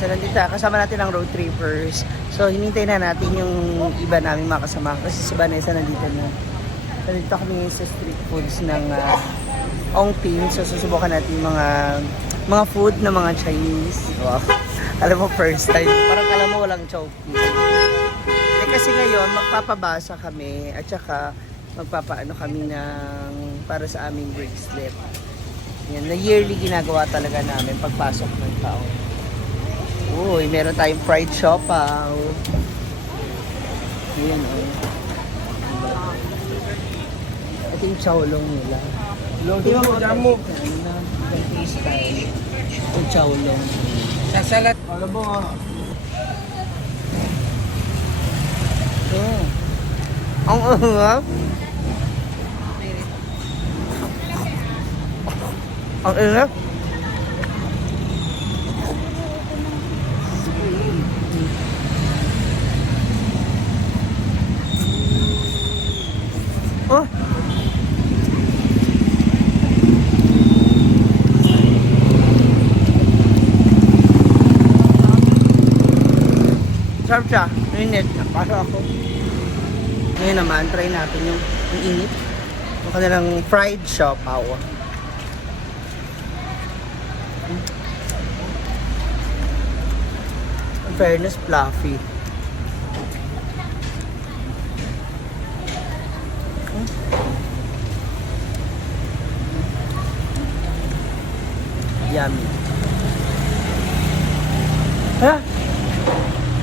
So nandito, kasama natin ang road trippers. So hinintay na natin yung iba naming mga kasama. Kasi si Vanessa nandito na. So nandito kami sa street foods ng Ong Team. So susubukan natin mga food na mga Chinese. Wow. Alam mo, first time. Parang alam mo walang Chowking. Eh kasi ngayon, magpapabasa kami at saka magpapaano kami ng para sa aming bracelet. Yan, na yearly ginagawa talaga namin pagpasok ng taon. Uy, meron tayong fried siopaw. Ayan, oh. Ito yung chowlong nila. Di ba mo style. Yung chowlong. Sasalat. Alam mo nga. Oh. Ang uhap. Ang ingat. Oh. Sarap siya. Init. Para ako. Ngayon naman, try natin yung init. Yung kanilang fried siopaw. In fairness, fluffy. Yummy. Ha?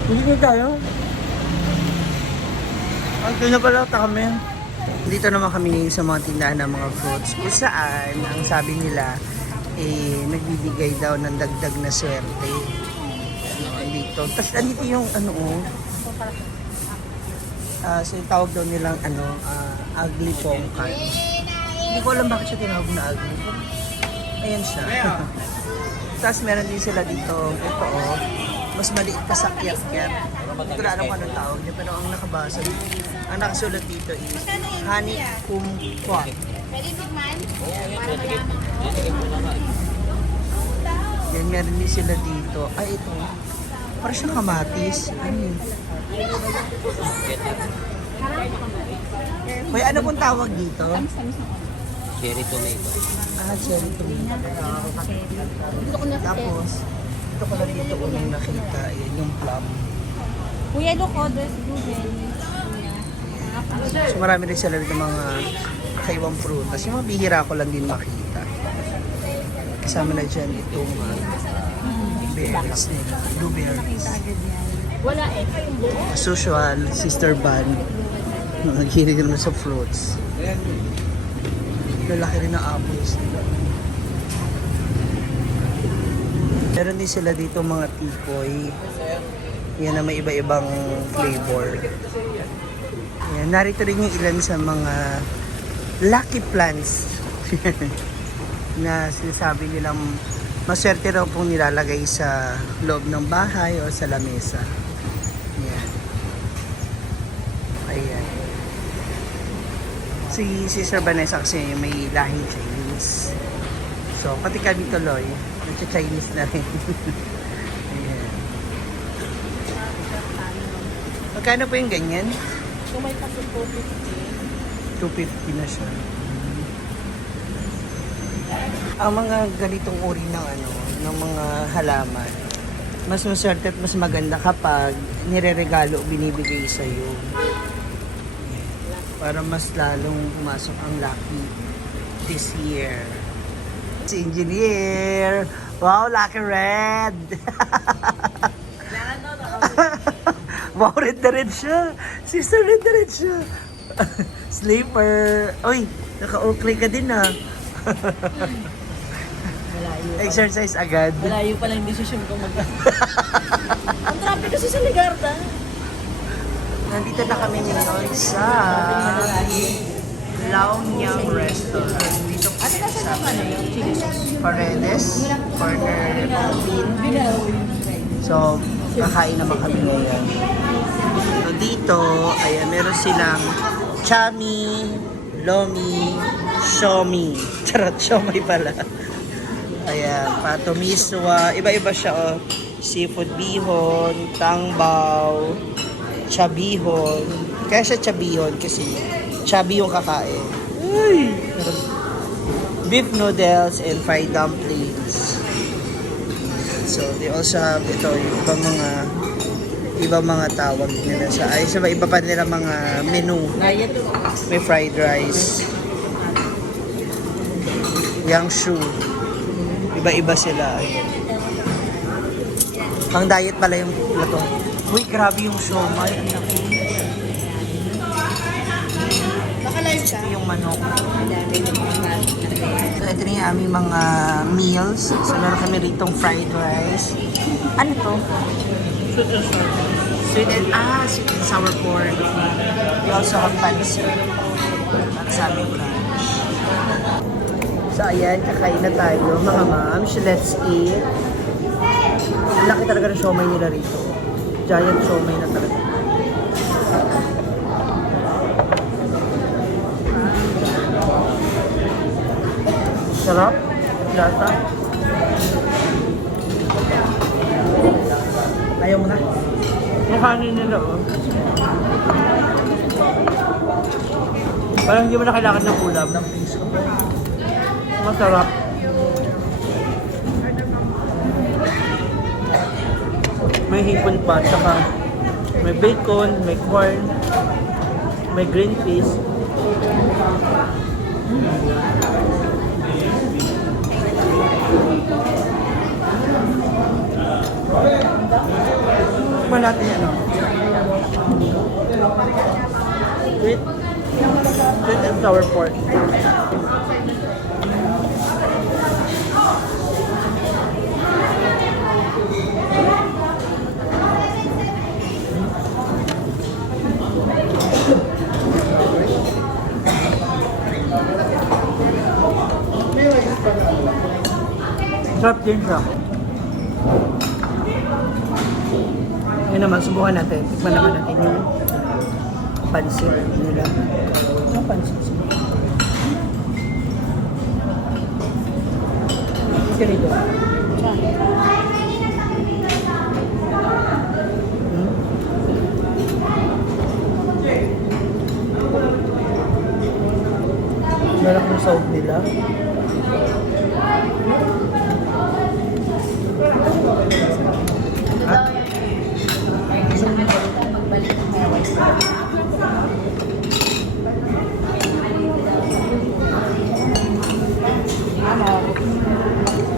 Hindi ko tayo. Ang pinapalata kami. Dito naman kami ngayon sa mga tindahan ng mga fruits. Kung saan, ang sabi nila, nagbibigay daw ng dagdag na swerte. Dito. Tapos andito yung so yung tawag daw nilang ugly pongkan. Hindi ko alam bakit siya tinawag na ugly. Ayan siya. Tapos meron din sila dito, ito mas maliit pa sa kyat-kyat. Hindi ko na alam kung anong tawag niya, pero ang nakabasa, ang nakasulat dito is honey kumquat. Yan, meron din sila dito. Ay, ito. Parang siyang kamatis. Ano yun? Hoy, ano pong tawag dito? Cherry tomato. Cherry tomato. Tapos, ito ko lang dito unang nakita. Yan yung plum. Kuya, Locodes, blueberry. So marami rin sila rin mga kaiwang prutas. Yung mga bihira ko lang din makita. Kasama na dyan itong berries nila. Blueberries. Wala kayong buo. As usual, Sister Van. Naghilig naman sa fruits. Lalaki rin ng apples nila. Meron din sila dito mga tikoy. Yan na may iba-ibang flavor. Yan, narito rin yung ilan sa mga lucky plants na sinasabi nilang maswerte raw pong nilalagay sa loob ng bahay o sa lamesa. Yan. Ayan. Si Sister Vanessa kasi may lahing Chinese. So, pati kami tuloy, nagcha-Chinese na rin. Ayan. Magkano po yung ganyan? Kung may paso 250. 250 na siya. Ang mga ganitong uri ng mga halaman, mas maswerte at mas maganda kapag nireregalo o binibigay sa iyo. Para mas lalong pumasok ang lucky this year. Si Engineer! Wow, lucky red! Wow, red na red siya! Sister, red na red siya! Sleeper! Uy, naka-oakley ka din ah! Exercise agad. Malayo pa lang yung desisyon ko Ang traffic kasi sa Ligarda. Nandito na kami ngayon sa Laonyang Restaurant. Dito po sa Paredes, corner Pin. So, kakain naman kami ngayon. So, dito, ayan, meron silang chami, lomi, shomi. Charot, siomay pala. Ayan, pato miswa. Iba-iba siya, oh. seafood bihon, tangbaw, chabihon. Kaya siya chabihon kasi chabi yung kakain. Ay! Beef noodles and fried dumplings. So, they also have ito, yung ibang mga tawag nila sa ay sa iba pa nila mga menu. May fried rice. Yangshu. Iba-iba sila. Pang diet pala yung plato. Uy, grabe yung siomay. Ang laki. Naka-live ka? Yung manok. So, ito na yung aming mga meals. So, meron kami ritong fried rice. Ano to? Sweet and sour pork. We also have pancit. Para sa aming lunch. So, ayan, kakain na tayo, mga ma'ams. Let's eat. Ang laki talaga ng siomay nila rito. Giant siomay na talaga. Sarap. Lasa. Ayaw mo na. Yung kanin nila, oh. Parang hindi mo na kailangan ng ulam, ng piso. Masarap. May hipon pa, saka may bacon, may corn, may green peas. Ba natin ano? Sweet and sour pork. Sarap din siya. Ngayon naman, subukan natin. Tikman naman natin yung pansit nila. Ang pansit sila. Ganito. Malak ng sahog nila.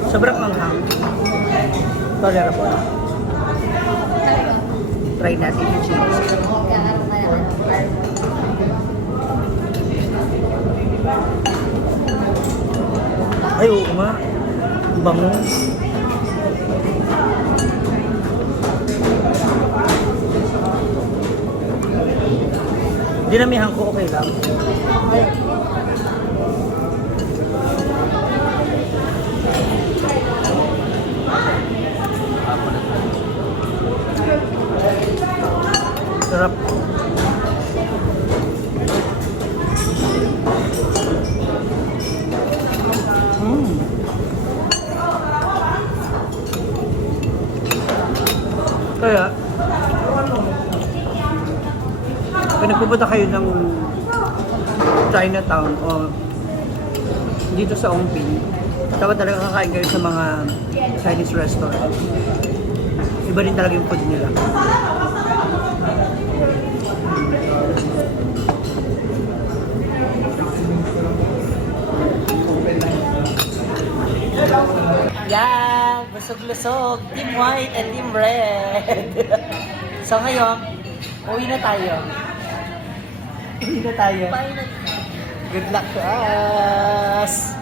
Sobrang anghang. Tolerable. Try natin yung cheese. Ay, oo nga. Bango. Dinamihan ko, okay lang. Sarap. Kaya, kung nagpupunta kayo ng Chinatown o dito sa Ongping, dapat talaga kakain kayo sa mga Chinese restaurant. Iba rin talaga yung food nila. Yan! Busog-lusog! Team White and Team Red! So ngayon, uwi na tayo. Uwi na tayo. Good luck to us!